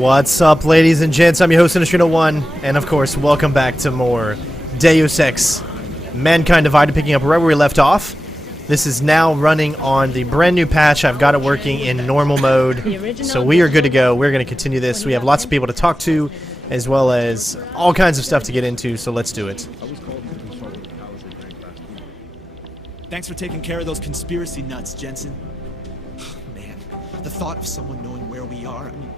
What's up, ladies and gents? I'm your host, Interrogating, and of course, welcome back to more Deus Ex. Mankind Divided, picking up right where we left off. This is now running on the brand new patch. I've got it working in normal mode, so we are good to go. We're going to continue this. We have lots of people to talk to, as well as all kinds of stuff to get into, so let's do it. Thanks for taking care of those conspiracy nuts, Jensen. Man, the thought of someone knowing where we are, I mean,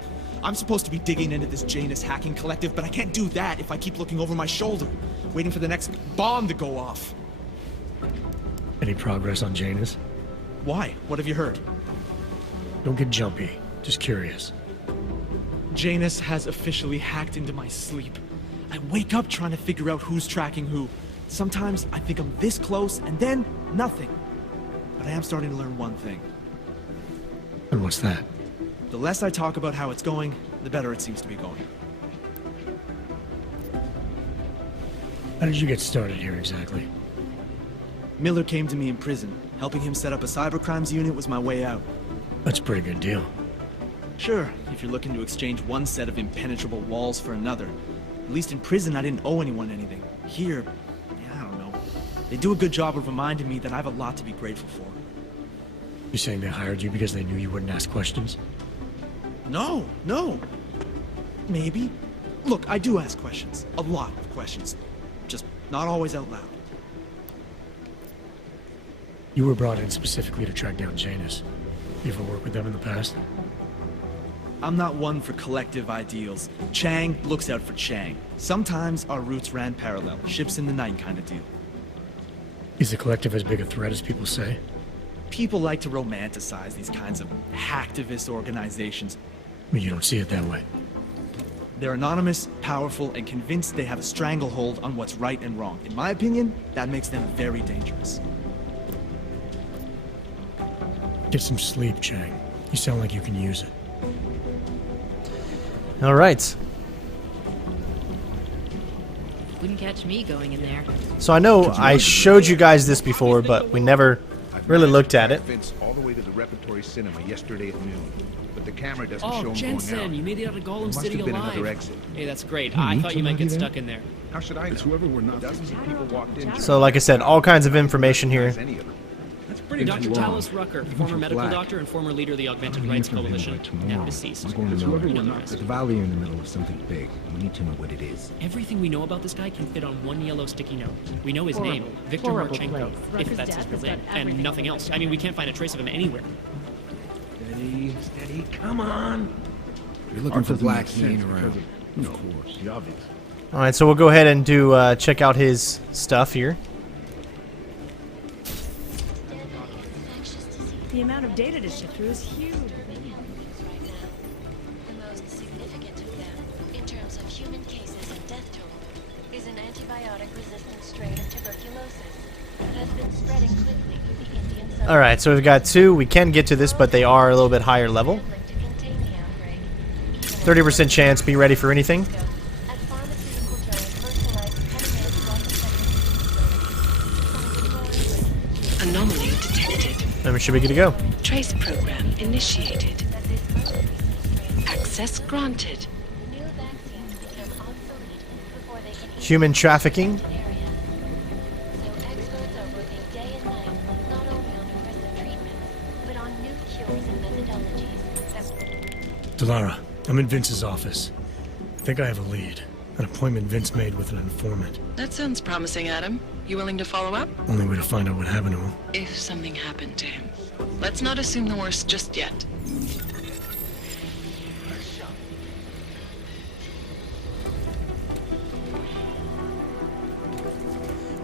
I'm supposed to be digging into this Janus hacking collective, but I can't do that if I keep looking over my shoulder, waiting for the next bomb to go off. Any progress on Janus? Why? What have you heard? Don't get jumpy. Just curious. Janus has officially hacked into my sleep. I wake up trying to figure out who's tracking who. Sometimes I think I'm this close, and then nothing. But I am starting to learn one thing. And what's that? The less I talk about how it's going, the better it seems to be going. How did you get started here exactly? Miller came to me in prison. Helping him set up a cybercrimes unit was my way out. That's a pretty good deal. Sure, if you're looking to exchange one set of impenetrable walls for another. At least in prison, I didn't owe anyone anything. Here, yeah, I don't know. They do a good job of reminding me that I have a lot to be grateful for. You saying they hired you because they knew you wouldn't ask questions? No. Maybe. Look, I do ask questions. A lot of questions. Just not always out loud. You were brought in specifically to track down Janus. You ever worked with them in the past? I'm not one for collective ideals. Chang looks out for Chang. Sometimes our routes ran parallel, ships in the night kind of deal. Is the collective as big a threat as people say? People like to romanticize these kinds of hacktivist organizations. But you don't see it that way. They're anonymous, powerful, and convinced they have a stranglehold on what's right and wrong. In my opinion, that makes them very dangerous. Get some sleep, Chang. You sound like you can use it. All right. Wouldn't catch me going in there. So I know I showed you guys this before, but we never really looked at it. All the way to the repertory cinema yesterday at noon, but the camera doesn't show him Jensen, going out. you made it out of Golem There must City have been alive. another exit. Hey, that's great. I thought you might get stuck in there. How should I know? Whoever we're not. Dozens of people walked in. So like I said, all kinds of information here. Any of them. That's pretty Dr. Talos Rucker, former medical doctor and former leader of the Augmented Rights Coalition, now deceased. I'm going to know You know the rest. There's value in the middle of something big. We need to know what it is. Everything we know about this guy can fit on one yellow sticky note. We know his name, Victor Marchenko, if that's his real name, and nothing else. I mean, we can't find a trace of him anywhere. Steady, come on. You're looking for Black, he ain't around. Of course, the obvious. All right, so we'll go ahead and do check out his stuff here. The amount of data to shift through is huge. The most significant of them, in terms of human cases and death toll, is an antibiotic-resistant strain of tuberculosis that has been spreading quickly through the Indian subcontinent. All right, so we've got two. We can get to this, but they are a little bit higher level. 30% chance. Be ready for anything. Anomaly detected. And we should be good to go. Trace program initiated. Access granted. Human trafficking. Delara, I'm in Vince's office. I think I have a lead. An appointment Vince made with an informant. That sounds promising, Adam. You willing to follow up? Only way to find out what happened to him. If something happened to him. Let's not assume the worst just yet.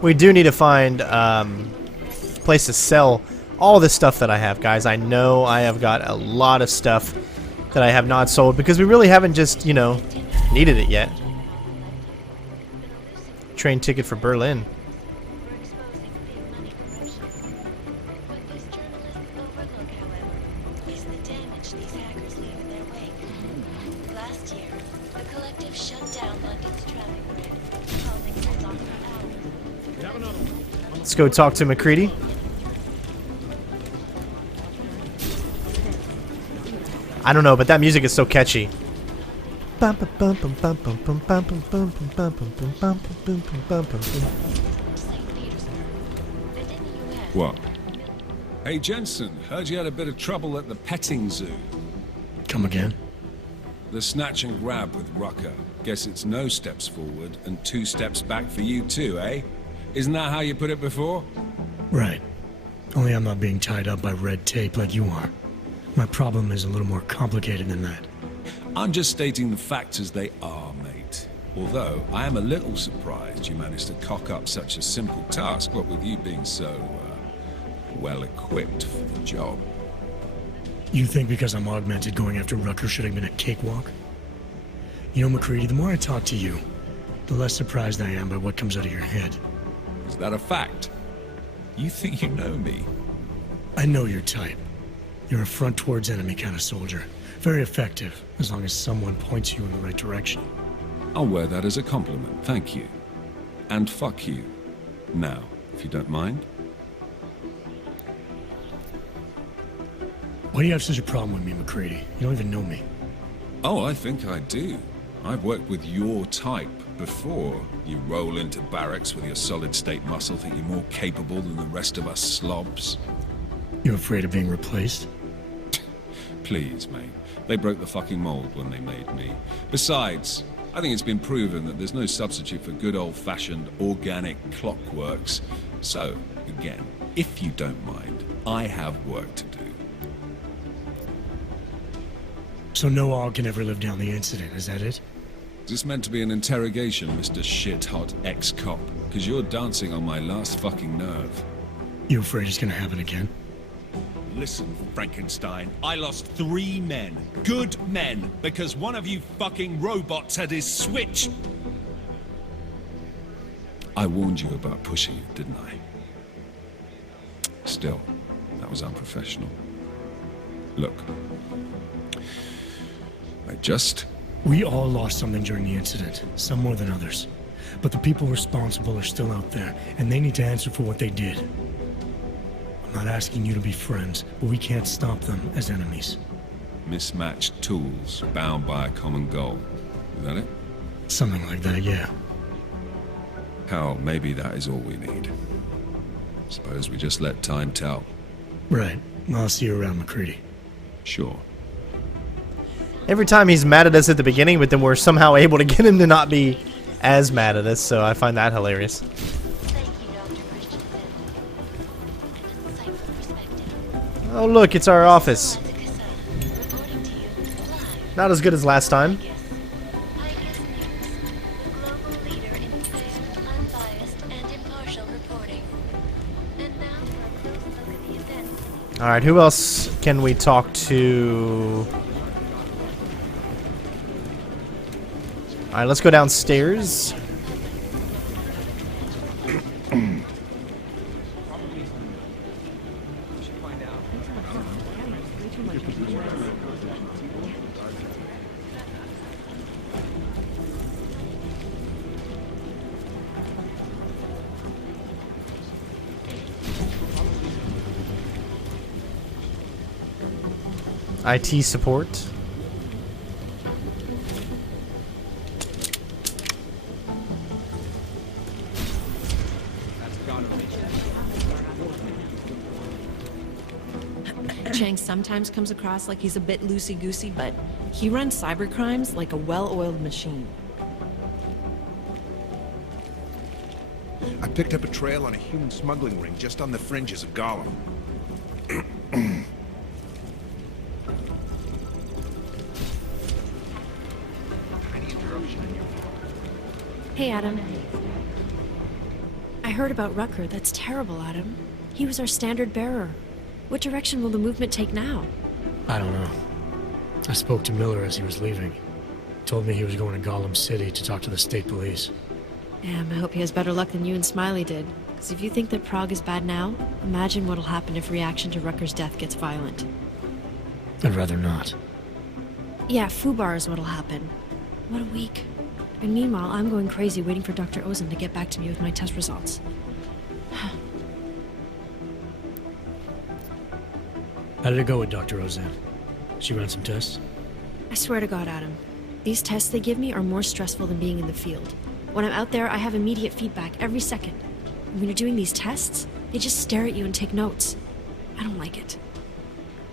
We do need to find place to sell all this stuff that I have, guys. I know I have got a lot of stuff that I have not sold because we really haven't just, you know, needed it yet. Train ticket for Berlin. Let's go talk to McRee. I don't know, but that music is so catchy. What? Hey, Jensen, heard you had a bit of trouble at the petting zoo. Come again? The snatch and grab with Rucker. Guess it's no steps forward and 2 steps back for you too, eh? Isn't that how you put it before? Right. Only I'm not being tied up by red tape like you are. My problem is a little more complicated than that. I'm just stating the facts as they are, mate. Although, I am a little surprised you managed to cock up such a simple task, what with you being so, well-equipped for the job. You think because I'm augmented going after Rucker should have been a cakewalk? You know, McRee, the more I talk to you, the less surprised I am by what comes out of your head. Is that a fact? You think you know me? I know your type. You're a front towards enemy kind of soldier. Very effective, as long as someone points you in the right direction. I'll wear that as a compliment, thank you. And fuck you. Now, if you don't mind. Why do you have such a problem with me, McRee? You don't even know me. Oh, I think I do. I've worked with your type before. You roll into barracks with your solid-state muscle, think you're more capable than the rest of us slobs. You afraid of being replaced? Please, mate. They broke the fucking mold when they made me. Besides, I think it's been proven that there's no substitute for good old-fashioned organic clockworks. So, again, if you don't mind, I have work to do. So no Aug can ever live down the incident, is that it? Is this meant to be an interrogation, Mr. Shit-hot ex-cop? Because you're dancing on my last fucking nerve. You afraid it's gonna happen again? Listen, Frankenstein, I lost 3 men. Good men. Because one of you fucking robots had his switch. I warned you about pushing it, didn't I? Still, that was unprofessional. Look. We all lost something during the incident, some more than others. But the people responsible are still out there, and they need to answer for what they did. I'm not asking you to be friends, but we can't stop them as enemies. Mismatched tools, bound by a common goal. Is that it? Something like that, yeah. Hell, maybe that is all we need. Suppose we just let time tell. Right. I'll see you around, McRee. Sure. Every time he's mad at us at the beginning, but then we're somehow able to get him to not be as mad at us, so I find that hilarious. Oh look, it's our office. Not as good as last time. Alright, who else can we talk to? Alright, let's go downstairs. IT support. Chang sometimes comes across like he's a bit loosey-goosey, but he runs cyber crimes like a well-oiled machine. I picked up a trail on a human smuggling ring just on the fringes of Gollum. Hey, Adam. I heard about Rucker. That's terrible, Adam. He was our standard bearer. What direction will the movement take now? I don't know. I spoke to Miller as he was leaving. Told me he was going to Gollum City to talk to the state police. Damn, I hope he has better luck than you and Smiley did. Because if you think that Prague is bad now, imagine what'll happen if reaction to Rucker's death gets violent. I'd rather not. Yeah, Fubar is what'll happen. What a week. And meanwhile, I'm going crazy waiting for Dr. Ozen to get back to me with my test results. How did it go with Dr. Ozen? She ran some tests? I swear to God, Adam. These tests they give me are more stressful than being in the field. When I'm out there, I have immediate feedback every second. When you're doing these tests, they just stare at you and take notes. I don't like it.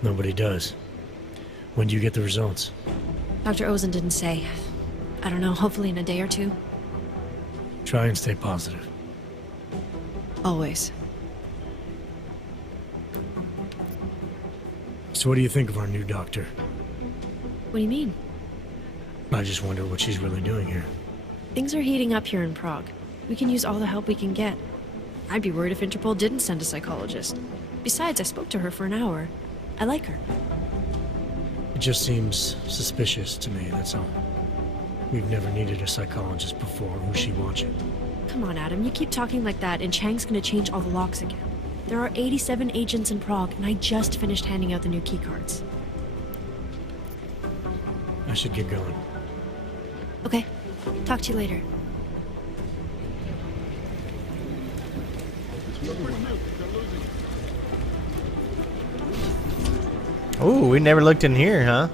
Nobody does. When do you get the results? Dr. Ozen didn't say. I don't know, hopefully in a day or two. Try and stay positive. Always. So what do you think of our new doctor? What do you mean? I just wonder what she's really doing here. Things are heating up here in Prague. We can use all the help we can get. I'd be worried if Interpol didn't send a psychologist. Besides, I spoke to her for an hour. I like her. It just seems suspicious to me, that's all. We've never needed a psychologist before. Who's she watching? Come on, Adam. You keep talking like that, and Chang's gonna change all the locks again. There are 87 agents in Prague, and I just finished handing out the new keycards. I should get going. Okay. Talk to you later. Oh, we never looked in here, huh?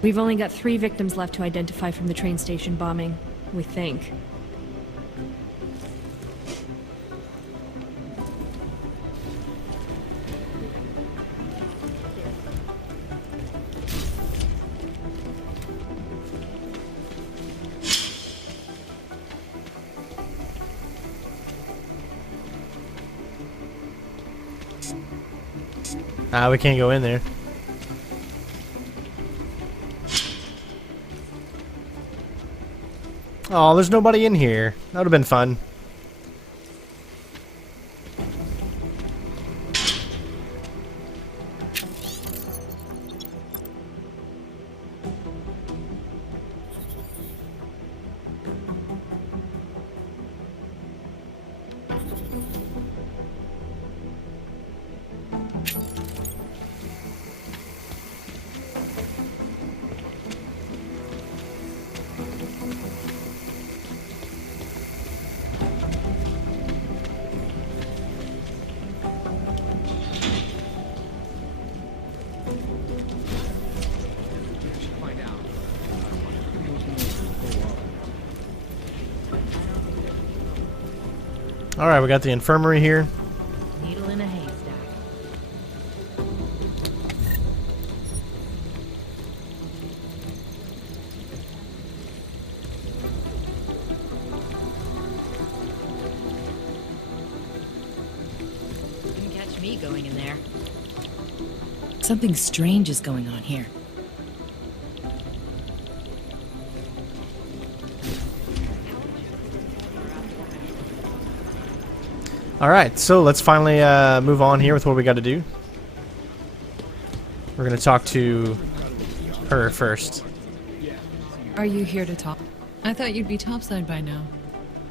We've only got 3 victims left to identify from the train station bombing, we think. We can't go in there. Oh, there's nobody in here. That would have been fun. Alright, we got the infirmary here. Needle in a haystack. You can catch me going in there. Something strange is going on here. Alright, so let's finally move on here with what we got to do. We're going to talk to her first. Are you here to talk? I thought you'd be topside by now.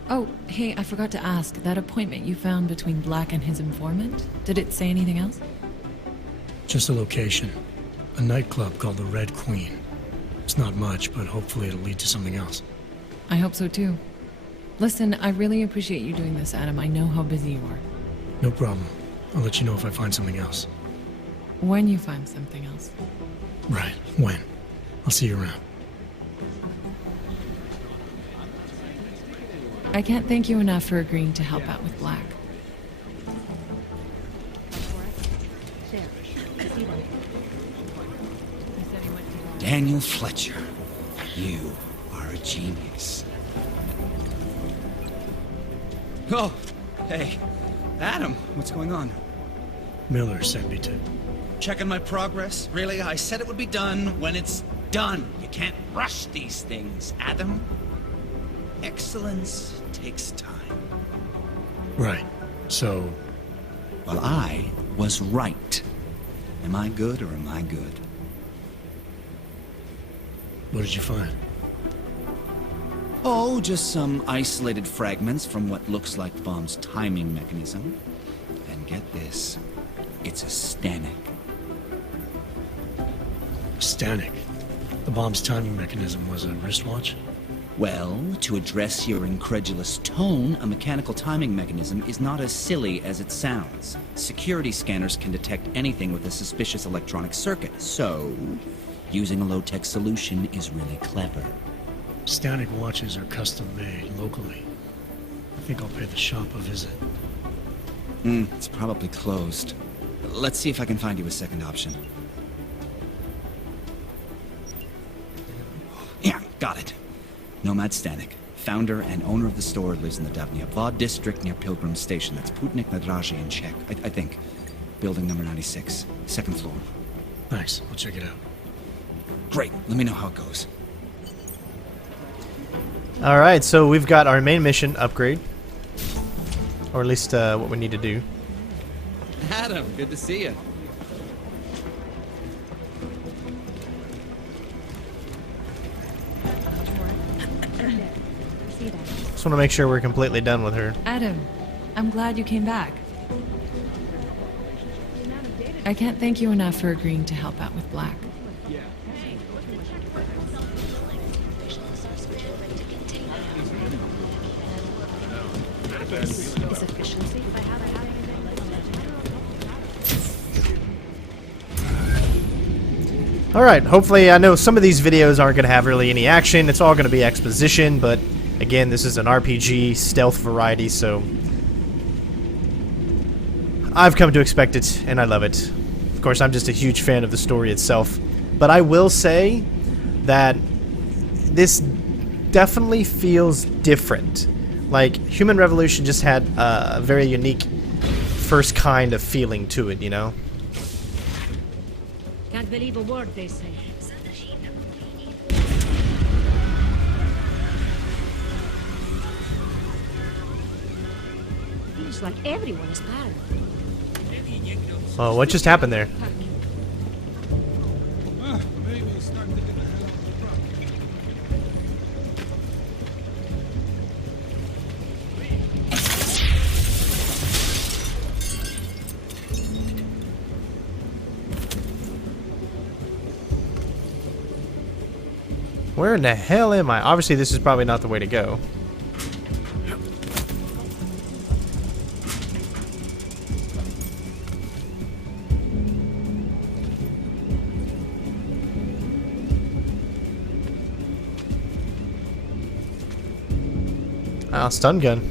Oh, hey, I forgot to ask. That appointment you found between Black and his informant, did it say anything else? Just a location. A nightclub called the Red Queen. It's not much, but hopefully it'll lead to something else. I hope so too. Listen, I really appreciate you doing this, Adam. I know how busy you are. No problem. I'll let you know if I find something else. When you find something else. Right. When? I'll see you around. I can't thank you enough for agreeing to help out with Black. Daniel Fletcher, you are a genius. Oh, hey. Adam, what's going on? Miller sent me to. Checking my progress? Really? I said it would be done when it's done. You can't rush these things, Adam. Excellence takes time. Right. So... Well, I was right. Am I good or am I good? What did you find? Oh, just some isolated fragments from what looks like the bomb's timing mechanism. And get this, it's a Stanic. Stanic? The bomb's timing mechanism was a wristwatch? Well, to address your incredulous tone, a mechanical timing mechanism is not as silly as it sounds. Security scanners can detect anything with a suspicious electronic circuit, so using a low-tech solution is really clever. Stanic watches are custom made locally. I think I'll pay the shop a visit. It's probably closed. Let's see if I can find you a second option. Yeah, got it. Nomad Stanic, founder and owner of the store, lives in the Davnia Vod district near Pilgrim Station. That's Putnik Nadraji in Czech, I think. Building number 96, second floor. Nice, I'll check it out. Great, let me know how it goes. Alright, so we've got our main mission upgrade. Or at least what we need to do. Adam, good to see you. Just want to make sure we're completely done with her. Adam, I'm glad you came back. I can't thank you enough for agreeing to help out with Black. Is efficiency? Alright, hopefully, I know some of these videos aren't going to have really any action. It's all going to be exposition, but again, this is an RPG stealth variety, so I've come to expect it, and I love it. Of course, I'm just a huge fan of the story itself. But I will say that this definitely feels different. Like, Human Revolution just had a very unique first kind of feeling to it, you know? Can't believe a word they say. Feels like everyone is bad. Oh, what just happened there? Where in the hell am I? Obviously, this is probably not the way to go. Ah, stun gun.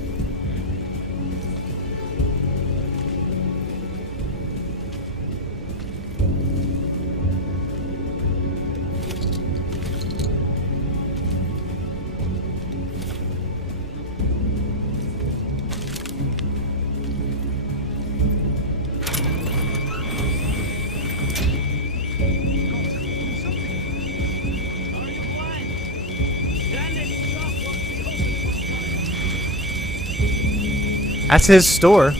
That's his store.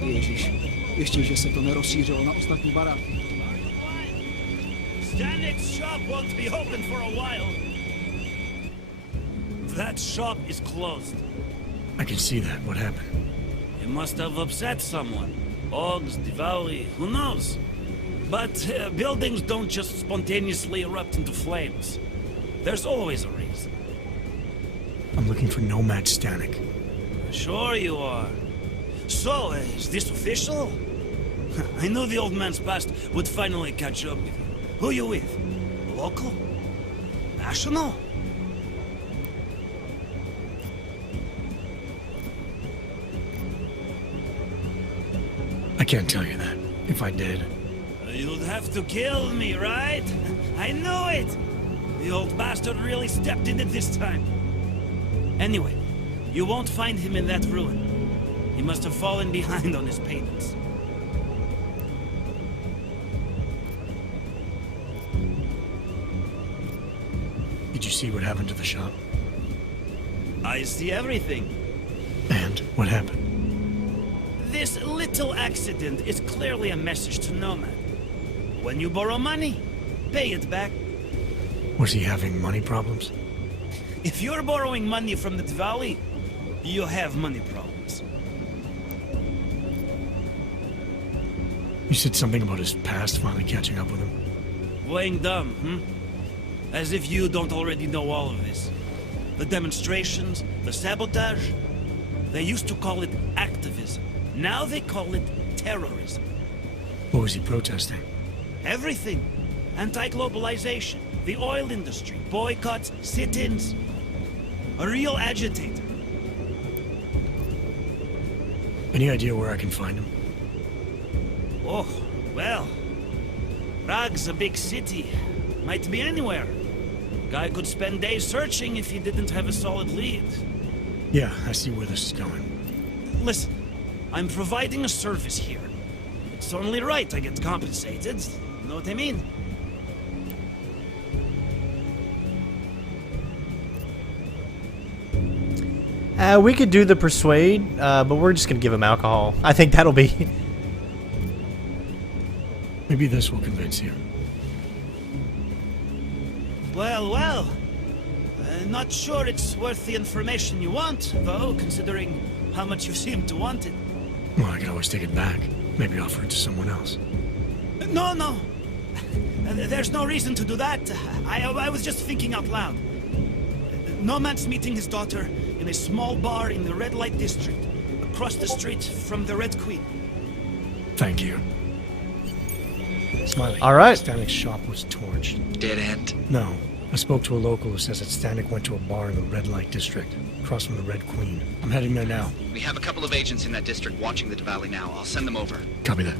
Ježiš, ještě, že se to nerozšířilo na ostatní baráky. Stanic's shop won't be open for a while. That shop is closed. I can see that. What happened? It must have upset someone. Augs, Diwali, who knows? But buildings don't just spontaneously erupt into flames. There's always a reason. I'm looking for Nomad Stanic. Sure you are. So, is this official? I knew the old man's past would finally catch up with you. Who you with? Local? National? I can't tell you that. If I did. You'd have to kill me, right? I knew it! The old bastard really stepped in it this time. Anyway, you won't find him in that ruin. He must have fallen behind on his payments. Did you see what happened to the shop? I see everything. And what happened? This little accident is clearly a message to Nomad. When you borrow money, pay it back. Was he having money problems? If you're borrowing money from the Diwali, you have money problems. You said something about his past finally catching up with him. Playing dumb, As if you don't already know all of this. The demonstrations, the sabotage, they used to call it activism. Now they call it terrorism. What was he protesting? Everything. Anti-globalization, the oil industry, boycotts, sit-ins. A real agitator. Any idea where I can find him? Oh, well. Prague's a big city. Might be anywhere. Guy could spend days searching if he didn't have a solid lead. Yeah, I see where this is going. Listen, I'm providing a service here. It's only right I get compensated. Know what I mean? We could do the persuade, but we're just gonna give him alcohol. I think that'll be... Maybe this will convince you. Well. Not sure it's worth the information you want, though, considering how much you seem to want it. Well, I could always take it back. Maybe offer it to someone else. No. There's no reason to do that. I was just thinking out loud. Nomad's meeting his daughter in a small bar in the red light district, across the street from the Red Queen. Thank you. Smiley. All right. Stanic's shop was torched. Dead end? No. I spoke to a local who says that Stanic went to a bar in the red light district, across from the Red Queen. I'm heading there now. We have a couple of agents in that district watching the Diwali now. I'll send them over. Copy that.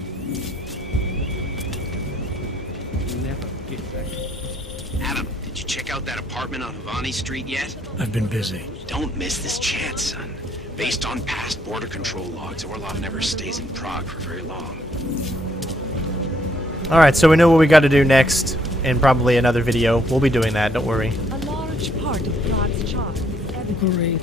Adam, did you check out that apartment on Havani Street yet? I've been busy. Don't miss this chance, son. Based on past border control logs, Orlov never stays in Prague for very long. Alright, so we know what we got to do next in probably another video. We'll be doing that, don't worry. A large part of Prague's charm is Great.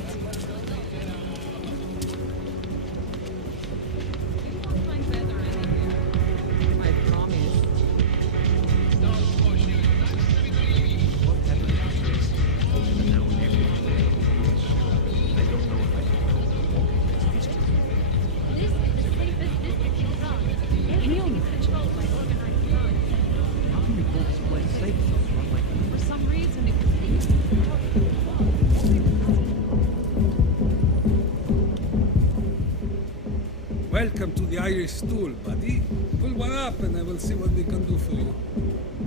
Welcome to the Irish stool, buddy. Pull one up and I will see what we can do for you.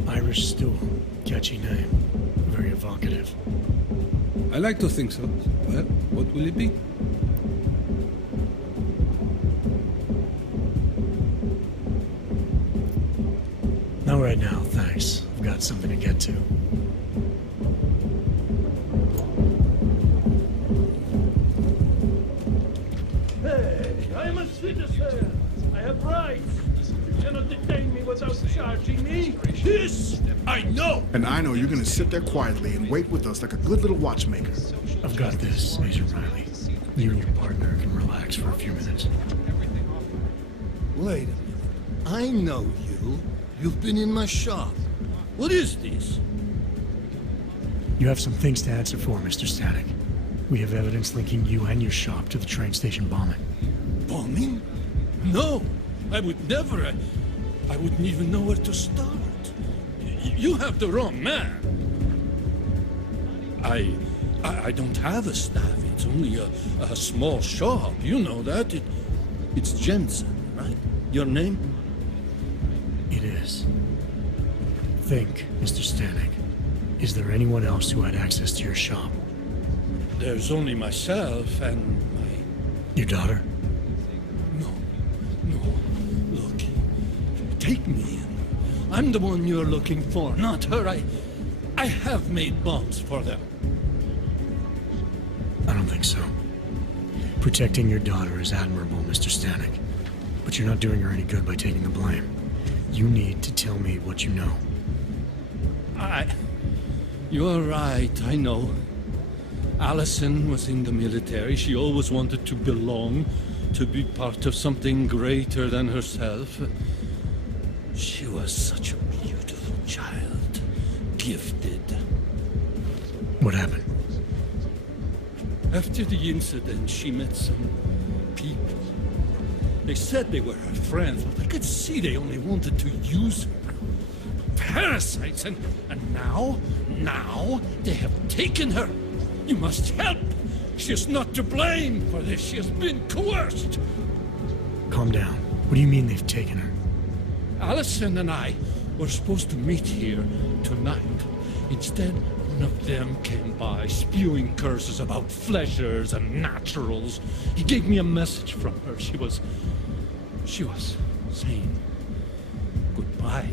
Irish stool. Catchy name. Very evocative. I like to think so. Well, what will it be? Not right now, thanks. I've got something to get to. Hey, I'm a citizen. I have rights. You cannot detain me without charging me. This I know. And I know you're gonna sit there quietly and wait with us like a good little watchmaker. I've got this, Agent Riley. You and your partner can relax for a few minutes. Wait a minute. I know you. You've been in my shop. What is this? You have some things to answer for, Mr. Stanic. We have evidence linking you and your shop to the train station bombing. Bombing? No, I would never. I wouldn't even know where to start. You have the wrong man. I don't have a staff. It's only a small shop. You know that. It's Jensen, right? Your name? It is. Think, Mr. Stanic. Is there anyone else who had access to your shop? There's only myself and my... Your daughter? No. Look. Take me in. I'm the one you're looking for, not her. I have made bombs for them. I don't think so. Protecting your daughter is admirable, Mr. Stanic. But you're not doing her any good by taking the blame. You need to tell me what you know. You're right, I know. Allison was in the military. She always wanted to belong, to be part of something greater than herself. She was such a beautiful child. Gifted. What happened? After the incident, she met some people. They said they were her friends, but I could see they only wanted to use her. parasites, and now they have taken her. You must help. She is not to blame for this. She has been coerced. Calm down. What do you mean they've taken her? Allison and I were supposed to meet here tonight. Instead, one of them came by, spewing curses about fleshers and naturals. He gave me a message from her. She was saying goodbye.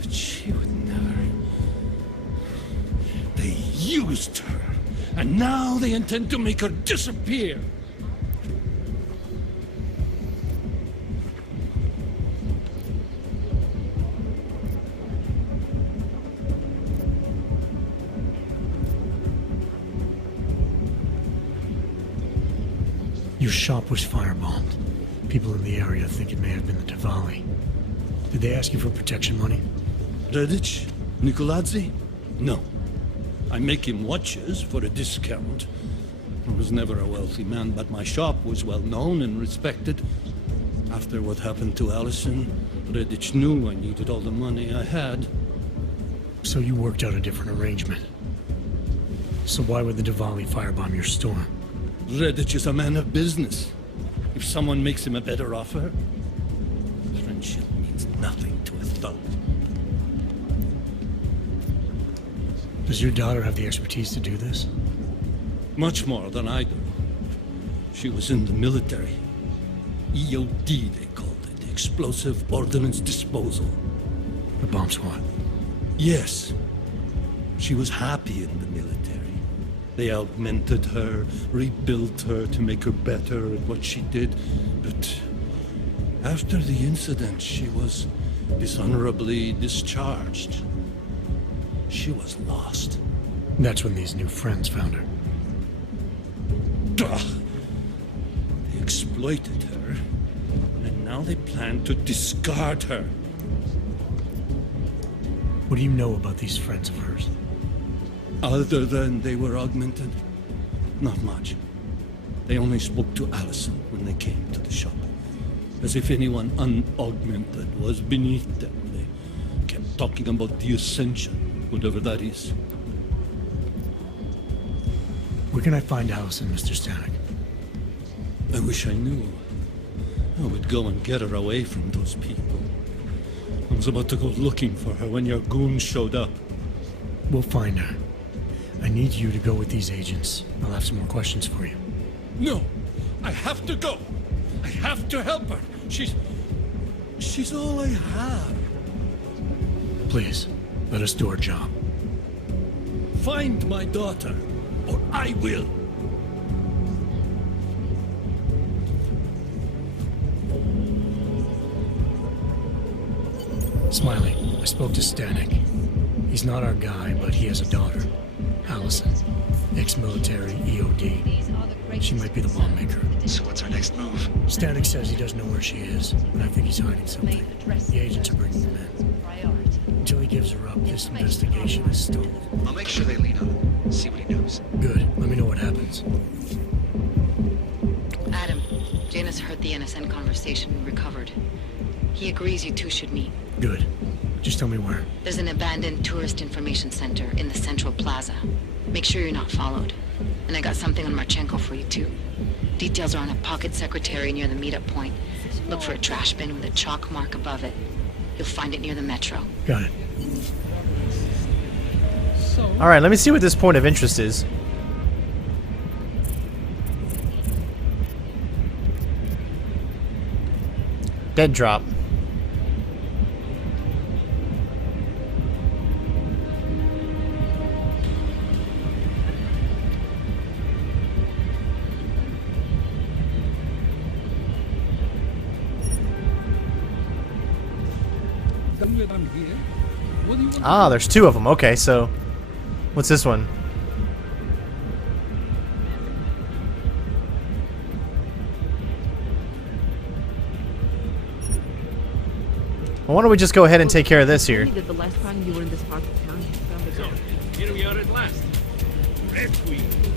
But she would never. They used her, and now they intend to make her disappear. Your shop was firebombed. People in the area think it may have been the Diwali. Did they ask you for protection money? Redic? Nikoladze? No. I make him watches for a discount. I was never a wealthy man, but my shop was well known and respected. After what happened to Allison, Redic knew I needed all the money I had. So you worked out a different arrangement. So why would the Diwali firebomb your store? Redic is a man of business. If someone makes him a better offer, friendship means nothing to a thug. Does your daughter have the expertise to do this? Much more than I do. She was in the military. EOD, they called it. Explosive Ordnance Disposal. The bomb squad? Yes. She was happy in the military. They augmented her, rebuilt her to make her better at what she did. But after the incident, she was dishonorably discharged. She was lost. That's when these new friends found her. Ugh. They exploited her, and now they plan to discard her. What do you know about these friends of hers? Other than they were augmented? Not much. They only spoke to Allison when they came to the shop. As if anyone unaugmented was beneath them. They kept talking about the Ascension, whatever that is. Where can I find Allison, Mr. Stanic? I wish I knew. I would go and get her away from those people. I was about to go looking for her when your goons showed up. We'll find her. I need you to go with these agents. I'll have some more questions for you. No! I have to go! I have to help her! She's all I have. Please, let us do our job. Find my daughter, or I will! Smiley, I spoke to Stanic. He's not our guy, but he has a daughter. Allison. Ex-military, EOD. She might be the bomb maker. So what's our next move? Stanic says he doesn't know where she is, but I think he's hiding something. The agents are bringing him in. Until he gives her up, this investigation is stalled. I'll make sure they lean on him. See what he knows. Good. Let me know what happens. Adam, Janus heard the NSN conversation and recovered. He agrees you two should meet. Good. Just tell me where. There's an abandoned tourist information center in the central plaza. Make sure you're not followed. And I got something on Marchenko for you too. Details are on a pocket secretary near the meetup point. Look for a trash bin with a chalk mark above it. You'll find it near the metro. Got it. Alright, let me see what this point of interest is. Dead drop. Ah, there's two of them. Okay, so what's this one? Well, why don't we just go ahead and take care of this here? The last time you were in this part of town, you found a girl. Here we are at last. Requiem.